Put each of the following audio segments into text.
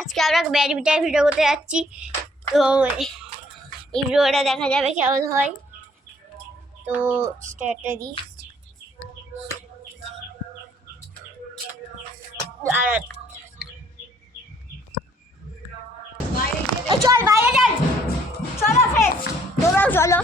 আজকে আমরা badminton video করতে যাচ্ছি, তো এই ভিডিওটা দেখা যাবে কেমন হয়। তো স্টার্টটা দিই। চল বাইরে যান, চলো ফ্রেন্ডস, তোমরাও চলো।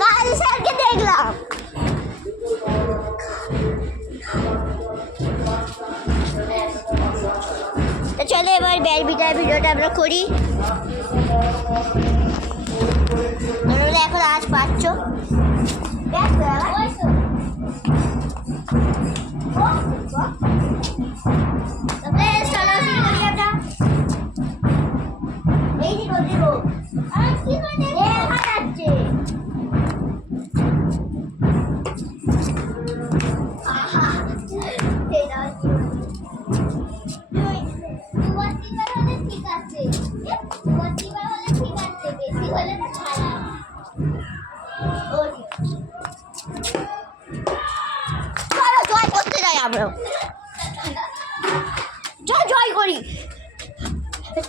কাল স্যারকে দেখলাম। চলো এবার ব্যাডমিন্টন ভিডিওটা আমরা করি। এখন আজ পাচ্ছ আমরা জয় করি,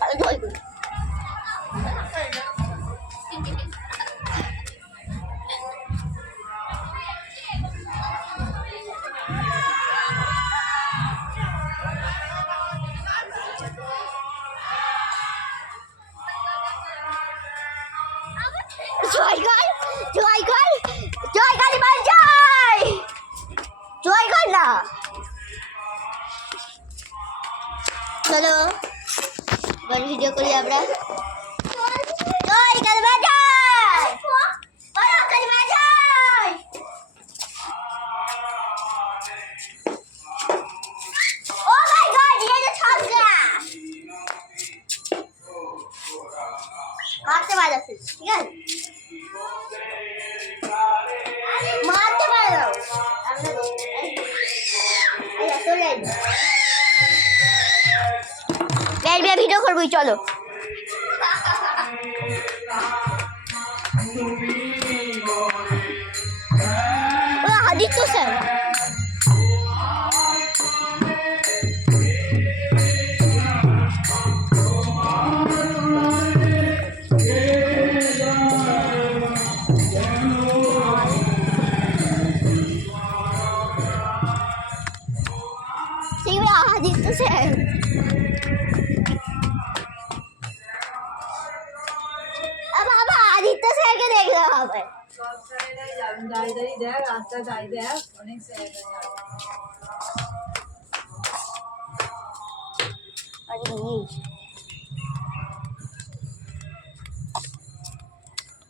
জয় করি। জয় কর, জয় কর, জয় কালী মা, জয় জয় কর না। চলো এবার ভিডিও করি আমরা। জয় কালী মা, জয় কালী মা, জয়। ও মাই গড, ये तो छप गया। मारते वाला फिर, ठीक है, मारते वाला। ব্যাডমিন্টন ভিডিও করবি, চলো। আদিত্য স্যার, আদিত্য স্যার, বাবা আদিত্য স্যারকে দেখলে হবে।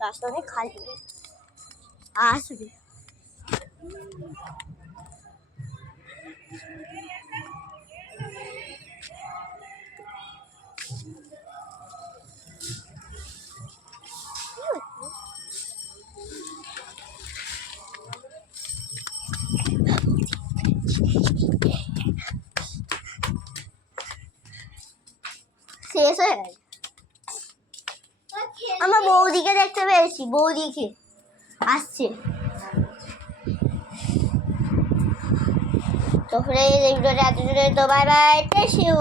রাস্তা অনেক খালি আসবে। শেষ হয়ে গেছে। আমার বৌদিকে দেখতে পেয়েছি, বৌদিকে আসছে। তো এই ভিডিওটা এত জোরে, তো বাই বাই, টেক ইউ।